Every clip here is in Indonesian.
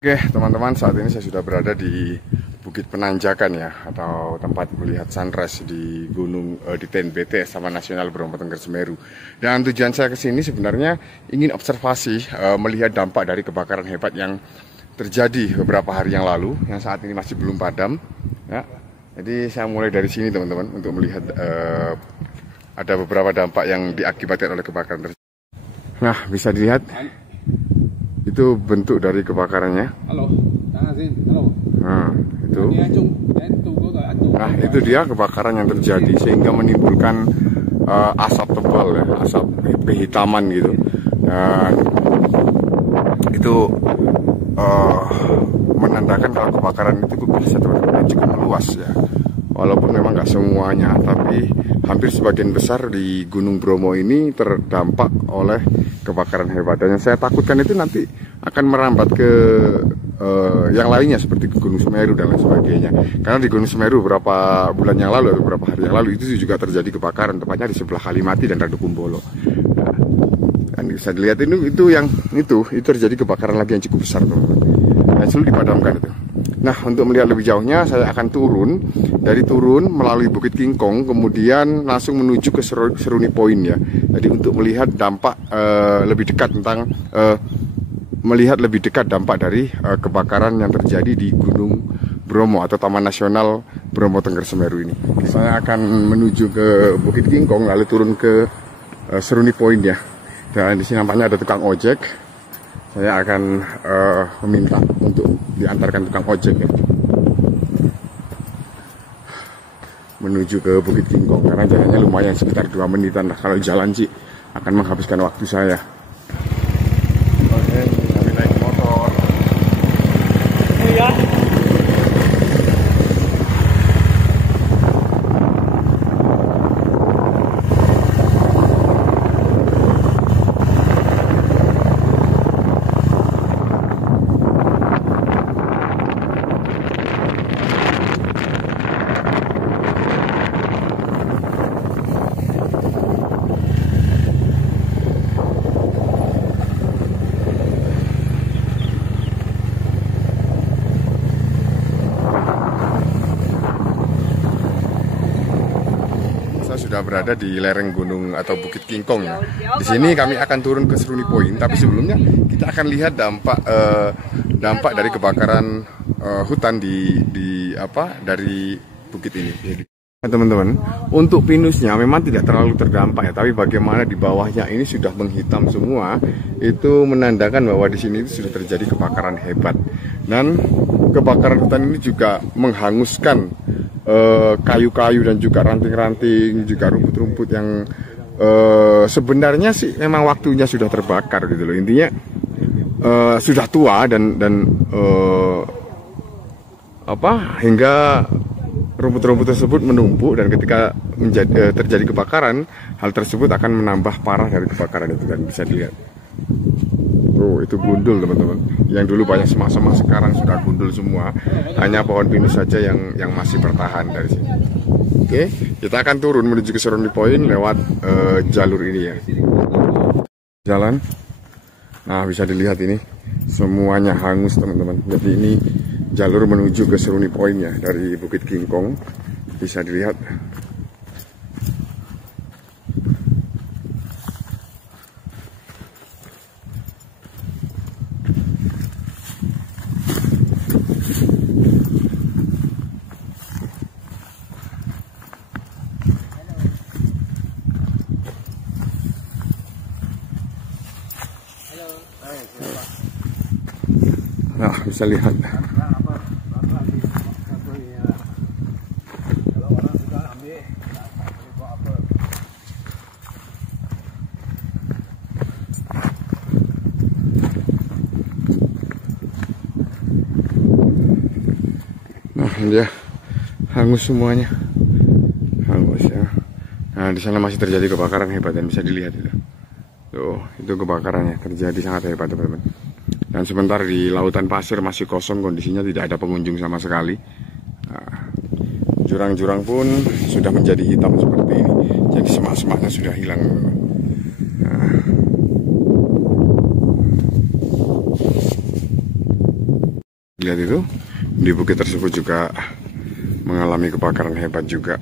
Oke teman-teman, saat ini saya sudah berada di Bukit Penanjakan ya, atau tempat melihat sunrise di di TNBT Taman Nasional Bromo Tengger Semeru. Dan tujuan saya ke sini sebenarnya ingin observasi, melihat dampak dari kebakaran hebat yang terjadi beberapa hari yang lalu, yang saat ini masih belum padam ya. Jadi saya mulai dari sini teman-teman untuk melihat ada beberapa dampak yang diakibatkan oleh kebakaran tersebut. Nah, bisa dilihat itu bentuk dari kebakarannya. Halo, halo. Nah, itu. Nah, itu dia kebakaran yang terjadi sehingga menimbulkan asap tebal ya, asap kehitaman gitu. Dan itu menandakan kalau kebakaran itu bisa cukup meluas ya. Walaupun memang nggak semuanya, tapi hampir sebagian besar di Gunung Bromo ini terdampak oleh kebakaran hebat. Dan yang saya takutkan itu nanti akan merambat ke yang lainnya seperti Gunung Semeru dan lain sebagainya. Karena di Gunung Semeru beberapa bulan yang lalu atau beberapa hari yang lalu itu juga terjadi kebakaran, tepatnya di sebelah Kalimati dan Radukumbolo. Nah, dan bisa dilihat itu terjadi kebakaran lagi yang cukup besar, teman-teman. Dan selalu dipadamkan itu. Nah, untuk melihat lebih jauhnya saya akan turun melalui Bukit Kingkong, kemudian langsung menuju ke Seruni Point ya. Jadi untuk melihat dampak lebih dekat tentang dampak dari kebakaran yang terjadi di Gunung Bromo atau Taman Nasional Bromo Tengger Semeru ini. Saya akan menuju ke Bukit Kingkong lalu turun ke Seruni Point ya. Dan di sini nampaknya ada tukang ojek. Saya akan meminta untuk diantarkan tukang ojek ya, menuju ke Bukit Kingkong, karena jalannya lumayan sekitar 2 menitan lah. Kalau jalan sih akan menghabiskan waktu saya. Oke, kami naik motor. Iya. Sudah berada di lereng gunung atau Bukit Kingkong ya. Di sini kami akan turun ke Seruni Point, tapi sebelumnya kita akan lihat dampak dari kebakaran hutan dari bukit ini. Nah, teman-teman, untuk pinusnya memang tidak terlalu terdampak ya, tapi bagaimana di bawahnya ini sudah menghitam semua, itu menandakan bahwa di sini itu sudah terjadi kebakaran hebat. Dan kebakaran hutan ini juga menghanguskan kayu-kayu dan juga ranting-ranting, juga rumput-rumput yang sebenarnya sih memang waktunya sudah terbakar gitu loh. Intinya sudah tua dan hingga rumput-rumput tersebut menumpuk, dan ketika terjadi kebakaran, hal tersebut akan menambah parah dari kebakaran itu. Dan bisa dilihat tuh, itu gundul teman-teman. Yang dulu banyak semak-semak sekarang sudah gundul semua. Hanya pohon pinus saja yang masih bertahan dari sini. Oke, kita akan turun menuju ke Seruni Point lewat jalur ini ya. Jalan. Nah, bisa dilihat ini semuanya hangus teman-teman. Jadi ini jalur menuju ke Seruni Point ya, dari Bukit Kingkong. Bisa dilihat. Nah, bisa lihat. Nah, dia hangus semuanya. Hangus ya. Nah, di sana masih terjadi kebakaran hebat dan bisa dilihat itu. Tuh, itu kebakarannya terjadi sangat hebat, teman-teman. Dan sebentar di lautan pasir masih kosong, kondisinya tidak ada pengunjung sama sekali. Nah, jurang-jurang pun sudah menjadi hitam seperti ini. Jadi semak-semaknya sudah hilang. Nah, lihat itu, di bukit tersebut juga mengalami kebakaran hebat juga.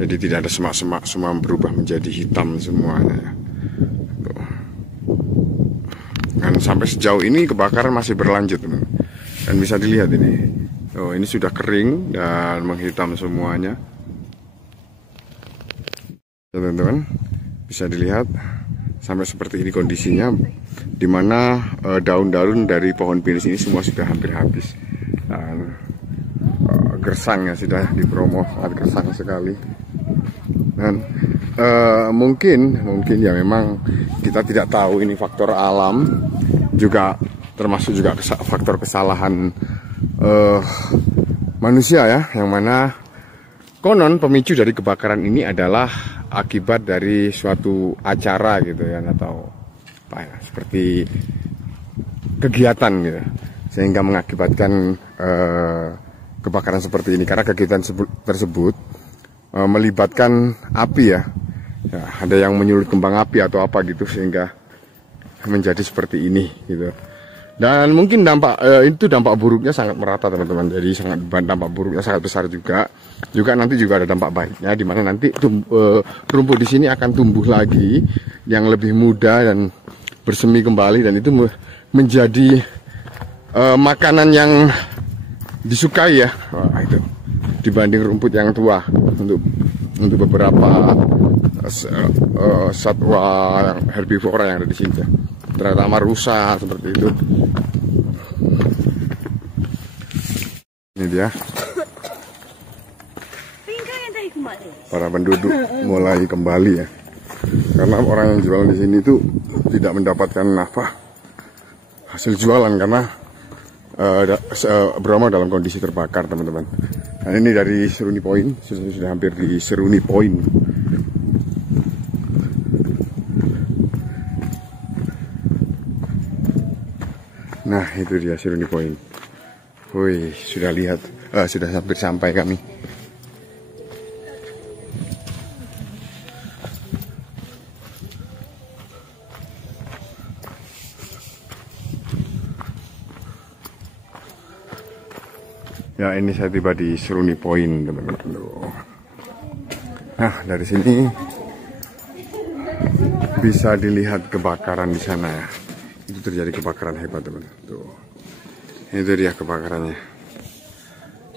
Jadi tidak ada semak-semak, semua berubah menjadi hitam semuanya ya. Dan sampai sejauh ini kebakaran masih berlanjut, teman. Dan bisa dilihat ini. Oh, ini sudah kering dan menghitam semuanya. Teman-teman, bisa dilihat sampai seperti ini kondisinya, dimana daun-daun dari pohon pinus ini semua sudah hampir habis. Dan gersangnya sudah di Bromo, sangat gersang sekali. Dan mungkin ya memang kita tidak tahu ini faktor alam, juga termasuk juga faktor kesalahan manusia ya, yang mana konon pemicu dari kebakaran ini adalah akibat dari suatu acara gitu ya, atau apa ya, seperti kegiatan gitu, sehingga mengakibatkan kebakaran seperti ini. Karena kegiatan tersebut melibatkan api ya, ada yang menyulut kembang api atau apa gitu, sehingga menjadi seperti ini gitu. Dan mungkin dampak buruknya sangat merata, teman-teman. Jadi dampak buruknya sangat besar juga nanti juga ada dampak baiknya, di mana nanti rumput di sini akan tumbuh lagi yang lebih muda dan bersemi kembali, dan itu menjadi makanan yang disukai ya. Wah, itu dibanding rumput yang tua untuk beberapa satwa yang herbivora yang ada di sini ya. Terutama rusa seperti itu. Ini dia. Para penduduk mulai kembali ya. Karena orang yang jualan di sini itu tidak mendapatkan hasil jualan, karena Bromo dalam kondisi terbakar, teman-teman. Nah, ini dari Seruni Point, sudah hampir di Seruni Point. Nah, itu dia Seruni Point. Wih, sudah lihat, sudah hampir sampai kami. Ya, ini saya tiba di Seruni Point, teman-teman. Nah, dari sini bisa dilihat kebakaran di sana ya. Itu terjadi kebakaran hebat, teman-teman. Tuh. Itu dia kebakarannya.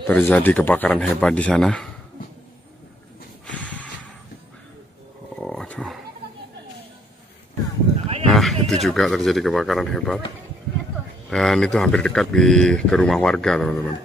Terjadi kebakaran hebat di sana. Oh, tuh. Nah, itu juga terjadi kebakaran hebat. Dan itu hampir dekat ke rumah warga, teman-teman.